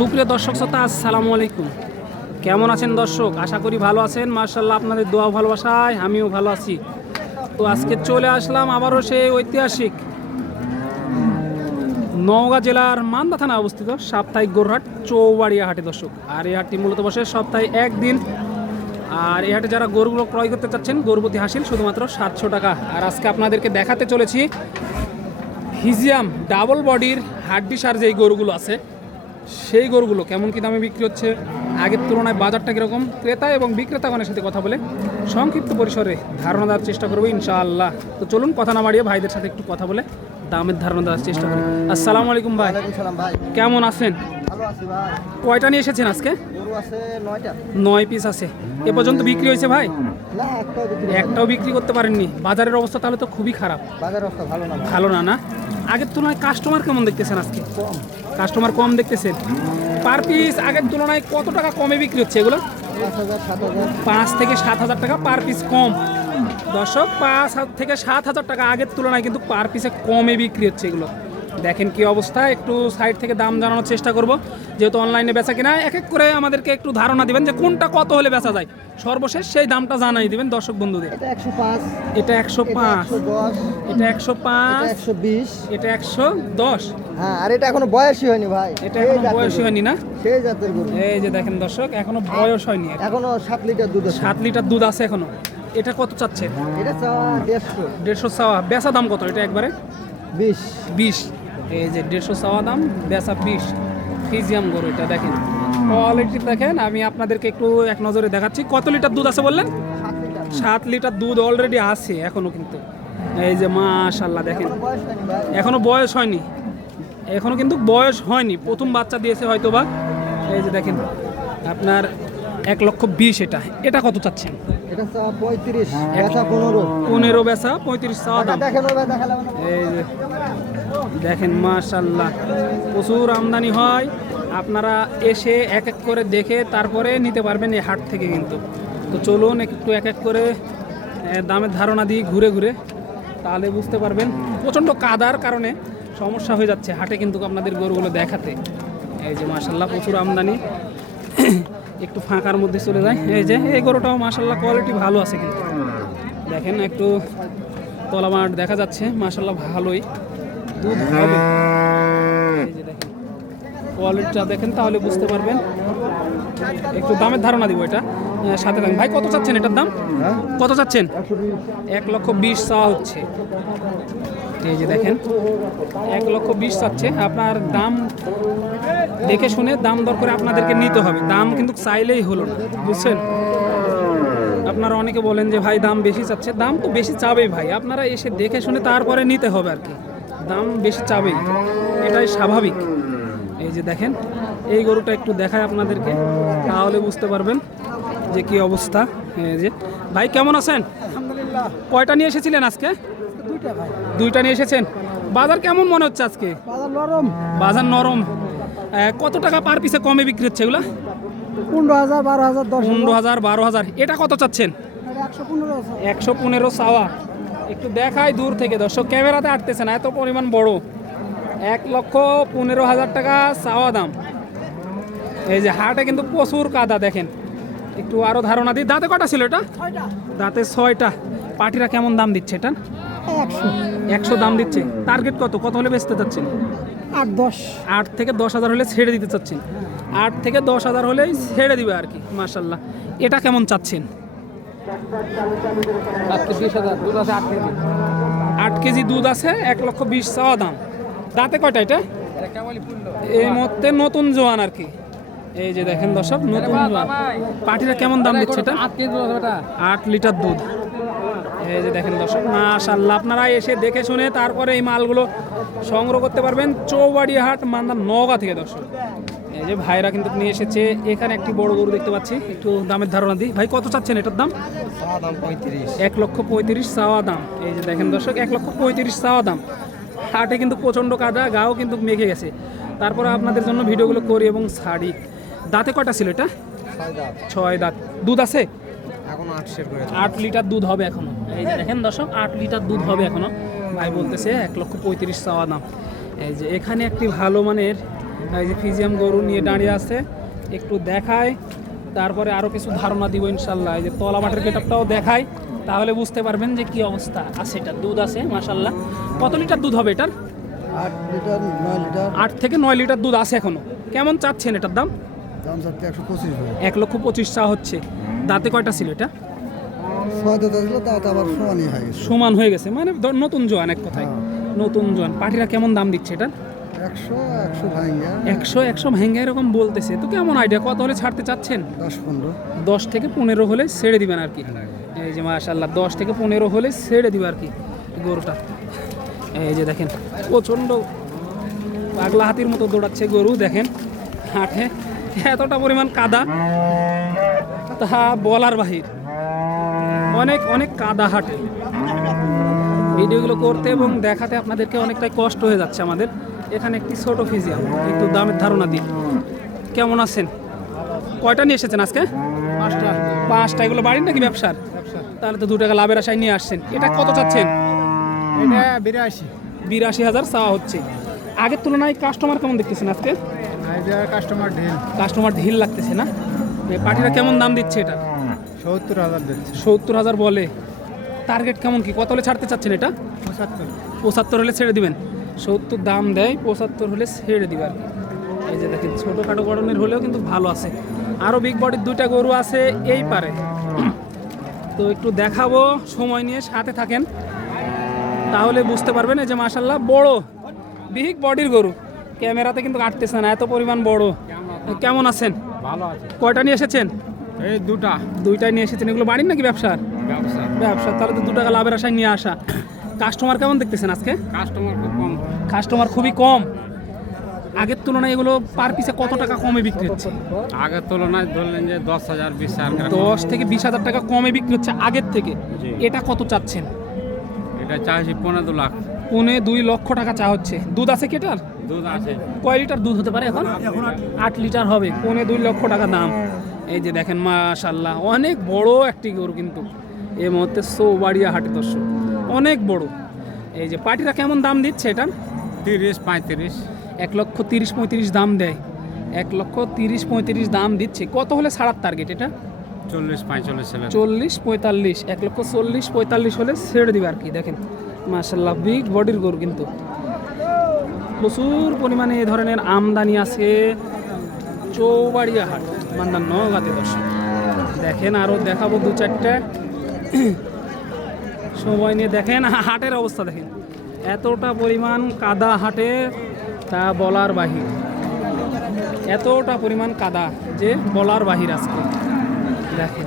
সুপ্রিয় দর্শক শ্রোতা, আসসালামু আলাইকুম। কেমন আছেন দর্শক? আশা করি ভালো আছেন। মার্শাল্লাহ আপনাদের দোয়া ভালোবাসায় আমিও ভালো আছি। তো আজকে চলে আসলাম আবারও সেই ঐতিহাসিক নওগাঁ জেলার মান্দা থানা অবস্থিত সাপ্তাহিক গোরহাট চৌবাড়িয়া হাটে দর্শক। আর এই হাটটি মূলত বসে সপ্তাহে একদিন। আর এই হাটে যারা গরুগুলো ক্রয় করতে চাচ্ছেন, গরুপতি হাসিল শুধুমাত্র সাতশো টাকা। আর আজকে আপনাদেরকে দেখাতে চলেছি হিজিয়াম ডাবল বডির হাড্ডি সার যেই গরুগুলো আছে। সেই গরুগুলো কেমন কি দামে বিক্রি হচ্ছে? আগের তুলনায় বাজারটা কীরকম? ক্রেতা এবং বিক্রেতাগণের সাথে কথা বলে সংক্ষিপ্ত পরিসরে ধারণা দেওয়ার চেষ্টা করব ইনশাআল্লাহ। তো চলুন কথা না বাড়িয়ে ভাইদের সাথে একটু কথা বলে দামের ধারণা দেওয়ার চেষ্টা করি। আসসালামু আলাইকুম ভাই। ভাই। কেমন আছেন? কয়টা নিয়ে এসেছেন আজকে? নয় পিস আছে। এ পর্যন্ত বিক্রি হয়েছে ভাই? একটাও বিক্রি করতে পারেননি। বাজারের অবস্থা তাহলে তো খুবই খারাপ। ভালো না না? আগের তুলনায় কাস্টমার কেমন দেখতেছেন আজকে? কম কাস্টমার কম দেখতেছেন। পার পিস আগের তুলনায় কত টাকা কমে বিক্রি হচ্ছে এগুলো? পাঁচ থেকে সাত হাজার টাকা পার পিস কম। দর্শক, পাঁচ হাজার থেকে সাত হাজার টাকা আগের তুলনায় কিন্তু পার পিসে কমে বিক্রি হচ্ছে এগুলো। দেখেন কি অবস্থা একটু সাইড থেকে দাম জানানোর চেষ্টা করব। যেহেতু অনলাইনে বেচা কিনা এক এক করে আমাদেরকে একটু ধারণা দিবেন যে কোনটা কত হলে বেচা যায়। সর্বশেষ সেই দামটা জানাই দিবেন দর্শক বন্ধুদের। এটা একশো পাঁচ এটা একশো পাঁচ। একশো এটা একশো এটা বিশ। এটা একশো দশ। হ্যাঁ আর এটা এখনও বয়সই হয়নি ভাই। এটা এখনও জাতের বয়সী হয়নি না? সেই জাতের গরু। এই যে দেখেন দর্শক এখনও বয়স হয়নি। এখনও সাত লিটার দুধ আছে। সাত লিটার দুধ আছে এখনও। এটা কত চাচ্ছে? এটা চাওয়া দেড়শো। দেড়শো চাওয়া বেচা দাম কত এটা একবারে? বিশ। বিশ। এই যে দেড়শো চাওয়া দাম বেচা বিশ ফিজিয়াম গরু এটা দেখেন। কোয়ালিটি দেখেন আমি আপনাদেরকে একটু এক নজরে দেখাচ্ছি। কত লিটার দুধ আছে বললেন? সাত লিটার। দুধ অলরেডি আছে এখনও কিন্তু। এই যে মাশাল্লাহ দেখেন। এখনও বয়স হয়নি ভাই। এখনও বয়স হয়নি। এখনও কিন্তু বয়স হয়নি। প্রথম বাচ্চা দিয়েছে হয়তো বা এই যে দেখেন আপনার এক লক্ষ বিশ এটা। এটা কত চাচ্ছেন? পনেরো। বেচা পঁয়ত্রিশ চাওয়া দাম। এই যে দেখেন মাশাল্লাহ প্রচুর আমদানি হয়। আপনারা এসে এক এক করে দেখে তারপরে নিতে পারবেন এই হাট থেকে কিন্তু। তো চলুন একটু এক এক করে দামের ধারণা দিই ঘুরে ঘুরে, তাহলে বুঝতে পারবেন। প্রচণ্ড কাদার কারণে সমস্যা হয়ে যাচ্ছে হাটে কিন্তু আপনাদের গরুগুলো দেখাতে। এই যে মাশাল্লাহ প্রচুর আমদানি। একটু ফাঁকার মধ্যে চলে যায়। এই যে, এই গরুটাও মাশাল্লাহ কোয়ালিটি ভালো আছে কিন্তু। দেখেন একটু তলামাট দেখা যাচ্ছে। মাশাল্লাহ ভালোই। দুধ হবে দেখেন কোয়ালিটিটা দেখেন তাহলে বুঝতে পারবেন। একটু দামের ধারণা দিব এটা। সাথে থাকেন। ভাই কত চাচ্ছেন এটার দাম? কত চাচ্ছেন? এক লক্ষ বিশ চাওয়া হচ্ছে। এই যে দেখেন এক লক্ষ বিশ চাচ্ছে। আপনার দাম দেখে শুনে দাম দর করে আপনাদেরকে নিতে হবে। দাম কিন্তু চাইলেই হলো না বুঝছেন? আপনারা অনেকে বলেন যে ভাই দাম বেশি চাচ্ছে। দাম তো বেশি চাবেই ভাই। আপনারা এসে দেখে শুনে তারপরে নিতে হবে আর কি। দাম বেশি চাবেই। এটাই স্বাভাবিক। এই যে দেখেন এই গরুটা একটু দেখায় আপনাদেরকে তাহলে বুঝতে পারবেন যে কি অবস্থা। যে ভাই কেমন আছেন? কয়টা নিয়ে এসেছিলেন আজকে? দুইটা নিয়ে এসেছেন। বাজার কেমন মনে হচ্ছে আজকে? বাজার নরম। বাজার নরম। আহ, কত টাকা পার পিসে কমে বিক্রি হচ্ছে এগুলা? পনেরো হাজার বারো হাজার পনেরো হাজার বারো হাজার। এটা কত চাচ্ছেন? একশো পনেরো সাওয়া একটু দেখাই দূর থেকে। দর্শক ক্যামেরাতে আটতেছে না এত পরিমাণ বড়। এক লক্ষ পনেরো হাজার টাকা সাওয়া দাম। এই যে হাটে কিন্তু প্রচুর কাদা দেখেন। একটু আরও ধারণা দিই। দাঁতে কটা ছিল এটা? দাঁতে ছয়টা। পাটিরা কেমন দাম দিচ্ছে এটা? একশো। একশো দাম দিচ্ছে। টার্গেট কত? কত হলে বেচতে চাচ্ছেন? আট দশ। আট থেকে দশ হাজার হলে ছেড়ে দিতে চাচ্ছেন। আট থেকে দশ হাজার হলেই ছেড়ে দিবে আর কি মার্শাল্লাহ এটা কেমন চাচ্ছেন? আট কেজি। দুধ আছে এক লক্ষ বিশ চাওয়া দাম। দাঁতে কয়টা এটা? এই মধ্যে নতুন জোয়ান আর কি। এই যে দেখেন দর্শক নতুন জোয়ান। পাটিরা কেমন দাম দিচ্ছে এটা? আট লিটার দুধ। এই যে দেখেন দর্শক মাশাল্লাহ আপনারা এসে দেখে শুনে তারপরে এই মালগুলো সংগ্রহ করতে পারবেন চৌবাড়ি হাট মান্দা নগা থেকে দর্শক। এই যে ভাইরা কিন্তু নিয়ে এসেছে এখানে একটি বড় গরু দেখতে পাচ্ছি একটু দামের ধারণা দিই। ভাই কত চাচ্ছেন এটার দাম? এক লক্ষ পঁয়ত্রিশ চাওয়া দাম। এই যে দেখেন দর্শক এক লক্ষ পঁয়ত্রিশ চাওয়া দাম। হাটে কিন্তু প্রচণ্ড কাদা গাও কিন্তু মেঘে গেছে। তারপরে আপনাদের জন্য ভিডিওগুলো করি এবং ছাড়ি। দাঁতে কটা ছিল এটা? ছয় দাঁত। দুধ আছে? আট লিটার দুধ হবে এখনও। এই যে দেখেন দর্শক আট লিটার দুধ হবে এখনও। ভাই বলতেছে এক লক্ষ পঁয়ত্রিশ চাওয়া দাম। এই যে এখানে একটি ভালো মানের এই যে ফিজিয়াম গরু নিয়ে দাঁড়িয়ে আছে। একটু দেখায় তারপরে আরও কিছু ধারণা দিব ইনশাল্লাহ। এই যে তলা মাঠের গেটআপটাও দেখায় তাহলে বুঝতে পারবেন যে কি অবস্থা আছে এটা দুধ আছে মাশাল্লাহ। কত লিটার দুধ হবে এটার? আট থেকে নয় লিটার দুধ আছে এখনও। কেমন চাচ্ছেন এটার দাম? এক লক্ষ পঁচিশ চা হচ্ছে। দাঁতে কয়টা ছিল এটা? ছয় ছিল আবার সমানই হয়ে গেছে। সমান হয়ে গেছে। মানে নতুন জোয়ান এক কথায়। নতুন জোয়ান। পাটিরা কেমন দাম দিচ্ছে এটা? একশো একশো ভাঙ্গা একশো একশো ভেঙ্গে এরকম বলতেছে। তো কেমন আইডিয়া কত হলে ছাড়তে চাচ্ছেন? দশ পনেরো। দশ থেকে পনেরো হলে ছেড়ে দিবেন আর কি। এই যে মাশাল্লাহ দশ থেকে পনেরো হলে ছেড়ে দিবে আর কি গরুটা। এই যে দেখেন প্রচণ্ড পাগলা হাতির মতো দৌড়াচ্ছে গরু দেখেন। হাটে। এতটা পরিমাণ কাদা। তা বলার বাহির। অনেক অনেক কাদা হাটে। ভিডিওগুলো করতে এবং দেখাতে আপনাদেরকে অনেকটাই কষ্ট হয়ে যাচ্ছে আমাদের। এখানে একটি ছোট ফিজিয়াম একটু দামের ধারণা দিই। কেমন আছেন? কয়টা নিয়ে এসেছেন আজকে? পাঁচটা। পাঁচটা। এগুলো বাড়ির নাকি ব্যবসার? তাহলে তো দু টাকা লাভের আশায় নিয়ে আসছেন। এটা কত চাচ্ছেন? এটা বিরাশি। বিরাশি হাজার চাওয়া হচ্ছে। আগের তুলনায় কাস্টমার কেমন দেখতেছেন আজকে? কাস্টমার ঢিল। কাস্টমার ঢিল লাগতেছে না? পার্টিরা কেমন দাম দিচ্ছে এটা? সত্তর হাজার দিচ্ছে। সত্তর হাজার বলে। টার্গেট কেমন কি? কত হলে ছাড়তে চাচ্ছেন এটা? পঁচাত্তর। পঁচাত্তর হলে ছেড়ে দিবেন। সত্তর দাম দেয় পঁচাত্তর হলে ছেড়ে দিবে আর কি। এই যে দেখেন ছোটোখাটো গরমের হলেও কিন্তু ভালো আছে। আরও বিগ বডির দুইটা গরু আছে এই পারে। তো একটু দেখাবো সময় নিয়ে সাথে থাকেন। তাহলে বুঝতে পারবেন এই যে মাসাল্লাহ বড় বিগ বডির গরু। ক্যামেরাতে কিন্তু কাটতেছে না এত পরিমাণ বড়। কেমন আছেন? ভালো আছে। কয়টা নিয়ে এসেছেন? এই দুটা। দুইটাই নিয়ে এসেছেন। এগুলো বাড়ির নাকি ব্যবসার? ব্যবসা। ব্যবসা। তাহলে তো দু টাকা লাভের আশায় নিয়ে আসা। কাস্টমার কেমন দেখতেছেন আজকে? কাস্টমার খুব কম। কাস্টমার খুবই কম। আগের তুলনায় এগুলো পার পিসে কত টাকা কমে বিক্রি হচ্ছে? আগের তুলনায় ধরলেন যে দশ হাজার বিশ হাজার দশ থেকে বিশ হাজার টাকা কমে বিক্রি হচ্ছে আগের থেকে। এটা কত চাচ্ছেন? এটা চাইছি পনেরো লাখ। পৌনে দুই লক্ষ টাকা চা হচ্ছে। দুধ আছে কি এটার? দুধ আছে। কয় লিটার দুধ হতে পারে এখন? আট লিটার। হবে পৌনে দুই লক্ষ টাকা দাম। এই যে দেখেন মাশাল্লাহ অনেক বড় একটি গরু কিন্তু এই মুহূর্তে সৌবাড়িয়া হাটে দর্শক। অনেক বড়। এই যে পার্টিরা কেমন দাম দিচ্ছে এটার? তিরিশ পঁয়ত্রিশ। এক লক্ষ তিরিশ পঁয়ত্রিশ দাম দেয়। এক লক্ষ তিরিশ পঁয়ত্রিশ দাম দিচ্ছে। কত হলে ছাড়ার টার্গেট এটা? চল্লিশ পঁয়তাল্লিশ চল্লিশ পঁয়তাল্লিশ এক লক্ষ চল্লিশ পঁয়তাল্লিশ হলে ছেড়ে দিবে আর কি দেখেন। মার্শাল্লাহ বিগ বডির গরু কিন্তু। প্রচুর পরিমাণে এ ধরনের আমদানি আছে চৌবাড়িয়া হাট, মান্দার নগাতে দর্শক। দেখেন আরও দেখাবো দু চারটে। সময় নিয়ে দেখেন, হাটের অবস্থা দেখেন। এতটা পরিমাণ কাদা হাটে, তা বলার বাহির। এতটা পরিমাণ কাদা যে বলার বাহির আজকে। দেখেন